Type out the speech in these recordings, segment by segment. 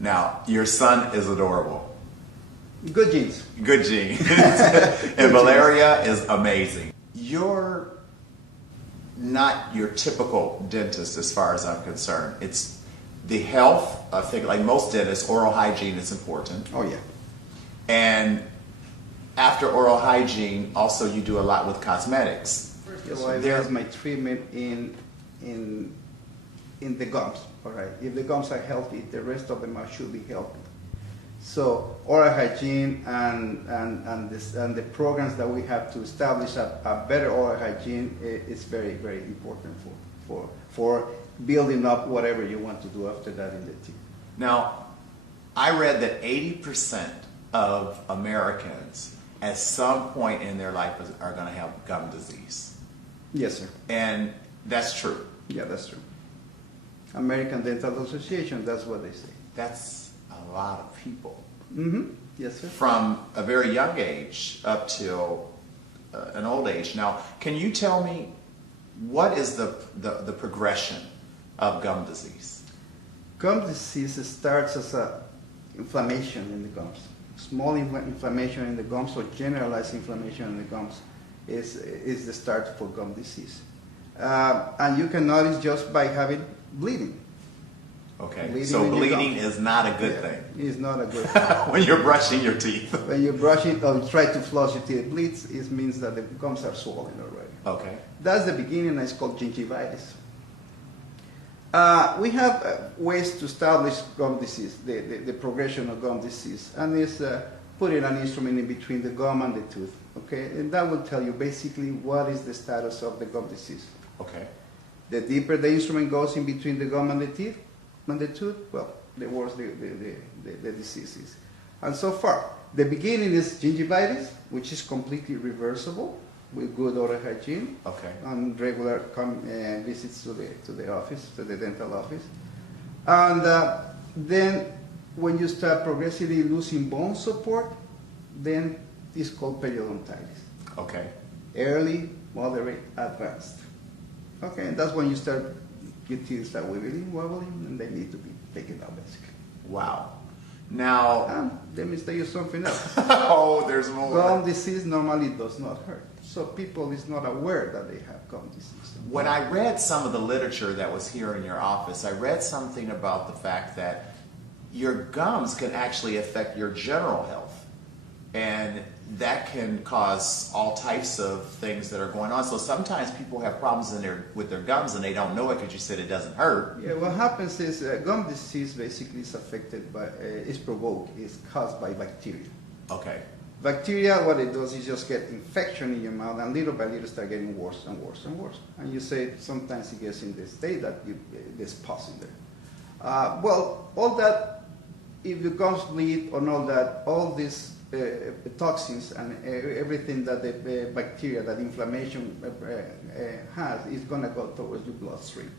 Now, your son is adorable. Good genes. Good genes. And Valeria is amazing. You're not your typical dentist as far as I'm concerned. It's the health, I think like most dentists, oral hygiene is important. Oh yeah. And after oral hygiene, also you do a lot with cosmetics. First of all, I base my treatment in the gums. All right. If the gums are healthy, the rest of the mouth should be healthy. So oral hygiene and the programs that we have to establish a better oral hygiene is very, very important for building up whatever you want to do after that in the teeth. Now, I read that 80% of Americans at some point in their life are going to have gum disease. Yes, sir. And that's true. Yeah, that's true. American Dental Association, that's what they say. That's a lot of people. Mm-hmm. Yes, sir. From a very young age up till an old age. Now, can you tell me what is the progression of gum disease? Gum disease starts as a inflammation in the gums. Small inflammation in the gums or generalized inflammation in the gums is the start for gum disease. And you can notice just by having bleeding. Okay, Bleeding so bleeding is not a good thing. It's not a good thing. When you're brushing your teeth. When you're brushing or try to floss your teeth, it bleeds, it means that the gums are swollen already. Okay. That's the beginning, and it's called gingivitis. We have ways to establish gum disease, the progression of gum disease, and it's putting an instrument in between the gum and the tooth, okay? And that will tell you basically what is the status of the gum disease. Okay. The deeper the instrument goes in between the gum and the teeth, and the tooth, well, the worse the disease is. And so far, the beginning is gingivitis, which is completely reversible with good oral hygiene. Okay. And regular visits to the office, to the dental office. And then when you start progressively losing bone support, then it's called periodontitis. Okay. Early, moderate, advanced. Okay, and that's when you start, your teeth start wiggling, wobbling, and they need to be taken out basically. Wow. Now, let me tell you something else. oh, there's more. Gum disease normally does not hurt. So people is not aware that they have gum disease. When I read some of the literature that was here in your office, I read something about the fact that your gums can actually affect your general health. And that can cause all types of things that are going on. So sometimes people have problems with their gums and they don't know it because you said it doesn't hurt. Yeah, what happens is gum disease basically is affected by, is provoked, is caused by bacteria. Okay. Bacteria, what it does is just get infection in your mouth and little by little start getting worse and worse and worse. And you say sometimes it gets in the state that there's pus in there. Well, all that, if the gums bleed or all that, all these toxins and everything that the bacteria, that inflammation has, is going to go towards your bloodstream.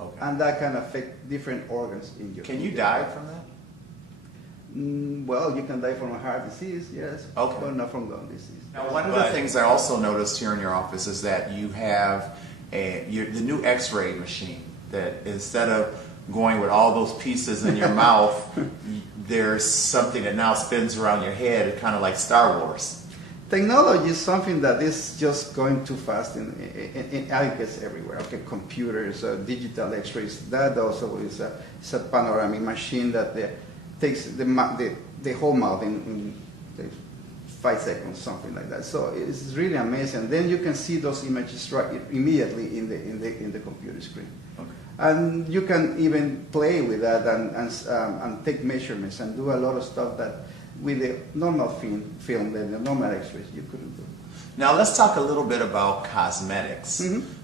Okay. And that can affect different organs in your Can you die from that? Well, you can die from a heart disease, yes, okay, but not from gum disease. Now, one of the things I also noticed here in your office is that you have the new X-ray machine that instead of going with all those pieces in your mouth, there's something that now spins around your head, kind of like Star Wars. Technology is something that is just going too fast in guess everywhere. Okay, computers, digital X-rays. That also is a panoramic machine that takes the whole mouth in 5 seconds, something like that. So it's really amazing. Then you can see those images right immediately in the computer screen. Okay. And you can even play with that and take measurements and do a lot of stuff that with the normal film, the normal X-rays, you couldn't do. Now let's talk a little bit about cosmetics,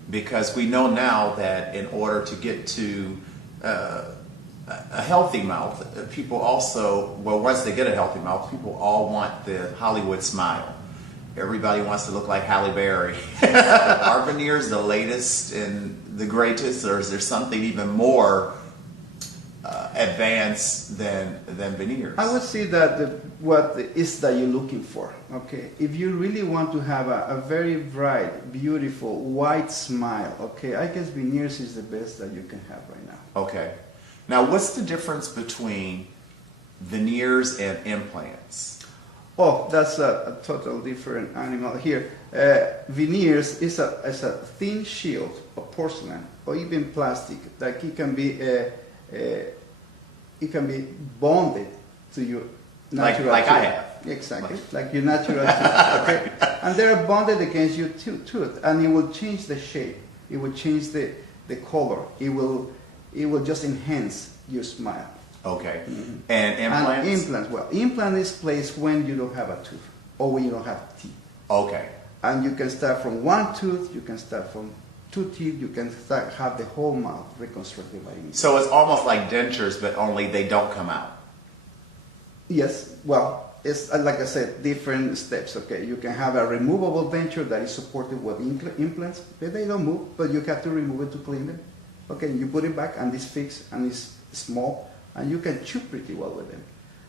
because we know now that in order to get to a healthy mouth, people also, well, once they get a healthy mouth, people all want the Hollywood smile. Everybody wants to look like Halle Berry. Are veneers the latest and the greatest, or is there something even more advanced than veneers? I would say that what is that you're looking for. Okay, if you really want to have a very bright, beautiful, white smile, okay, I guess veneers is the best that you can have right now. Okay. Now, what's the difference between veneers and implants? Oh, that's a total different animal here. Veneers is a thin shield of porcelain or even plastic that it can be bonded to your natural like tooth. I have. Exactly, like your natural tooth. Okay? And they're bonded against your tooth, and it will change the shape. It will change the color. It will just enhance your smile. Okay. Mm-hmm. And implants? And implants, well, implant is placed when you don't have a tooth or when you don't have teeth. Okay. And you can start from one tooth, you can start from two teeth, you can have the whole mouth reconstructed by implant. So it's almost like dentures, but only they don't come out. Yes, well, it's like I said, different steps. Okay, you can have a removable denture that is supported with implants, but they don't move, but you have to remove it to clean them. Okay, you put it back and it's fixed and it's small, and you can chew pretty well with them.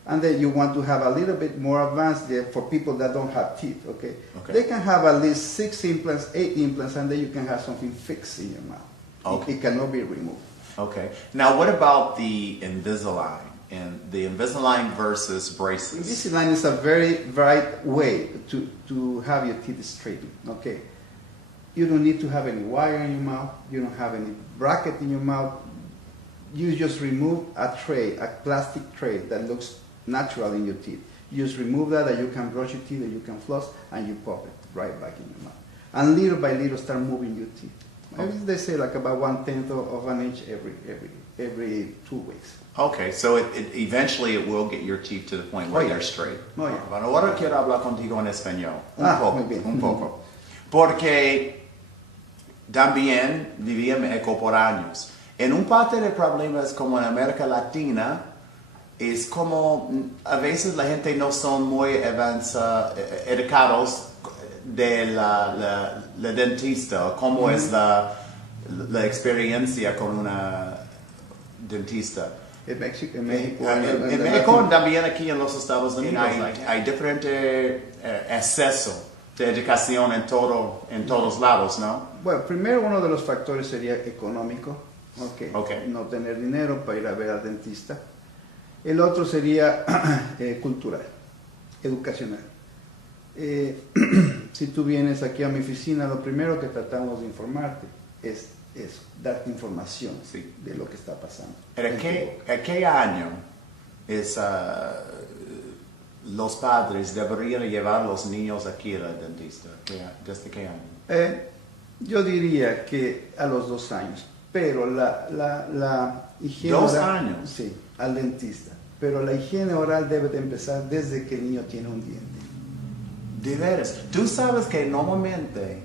And then you want to have a little bit more advanced there for people that don't have teeth, okay? They can have at least 6 implants, 8 implants, and then you can have something fixed in your mouth. Okay. It cannot be removed. Okay. Now what about the Invisalign? And the Invisalign versus braces? Invisalign is a very right way to have your teeth straightened, okay? You don't need to have any wire in your mouth. You don't have any bracket in your mouth. You just remove a tray, a plastic tray that looks natural in your teeth. You just remove that, and you can brush your teeth, and you can floss, and you pop it right back in your mouth. And little by little, start moving your teeth. Okay. They say like about 1/10 of an inch every 2 weeks. Okay, so eventually it will get your teeth to the point where they're straight. Oh, yeah. Bueno, ahora quiero hablar contigo en español. Muy bien. Un poco. Porque también viví en México por años. En un parte de problemas como en América Latina es como a veces la gente no son muy educados de la dentista, cómo es la experiencia con una dentista. En México, En México también aquí en los Estados Unidos hay diferente acceso de educación en todos lados, ¿no? Bueno, primero uno de los factores sería económico, Okay. no tener dinero para ir a ver al dentista. El otro sería cultural, educacional. Si tú vienes aquí a mi oficina, lo primero que tratamos de informarte es darte información de lo que está pasando. ¿En qué año los padres deberían llevar a los niños aquí al dentista? ¿Desde qué año? Yo diría que a los 2 años, pero la higiene 2 oral, años. Sí, al dentista. Pero la higiene oral debe de empezar desde que el niño tiene un diente. De veras, tú sabes que normalmente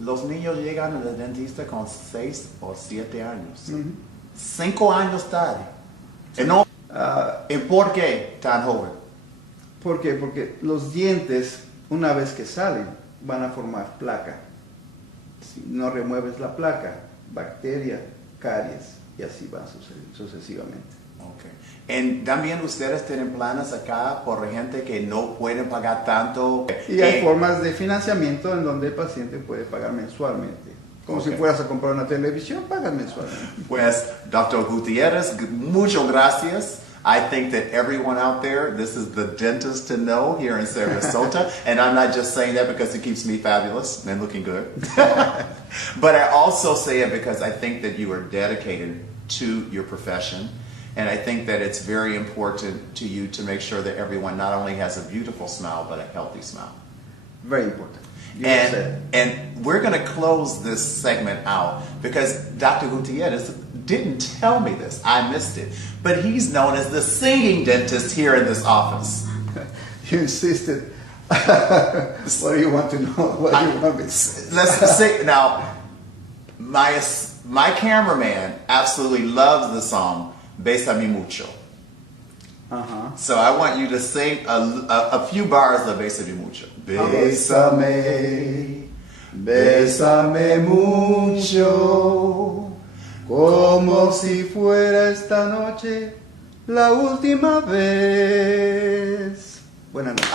los niños llegan al dentista con 6 o 7 años. 5 años tarde. ¿Y por qué tan joven? ¿Por qué? Porque los dientes, una vez que salen, van a formar placa. Si no remueves la placa, bacteria, caries, y así va sucesivamente. Okay. Y también ustedes tienen planes acá por gente que no pueden pagar tanto. Y hay formas de financiamiento en donde el paciente puede pagar mensualmente. Como si fueras a comprar una televisión, pagas mensualmente. Pues, Dr. Gutierrez, muchas gracias. I think that everyone out there, this is the dentist to know here in Sarasota. And I'm not just saying that because it keeps me fabulous and looking good. But I also say it because I think that you are dedicated to your profession. And I think that it's very important to you to make sure that everyone not only has a beautiful smile, but a healthy smile. Very important. And we're going to close this segment out because Dr. Gutierrez didn't tell me this. I missed it. But he's known as the singing dentist here in this office. You insisted. What do you want to know? What do you want me to say? Let's see. Now, my cameraman absolutely loves the song Bésame Mucho. So I want you to sing a few bars of Bésame Mucho. Bésame, bésame mucho, como si fuera esta noche la última vez. Buenas noches.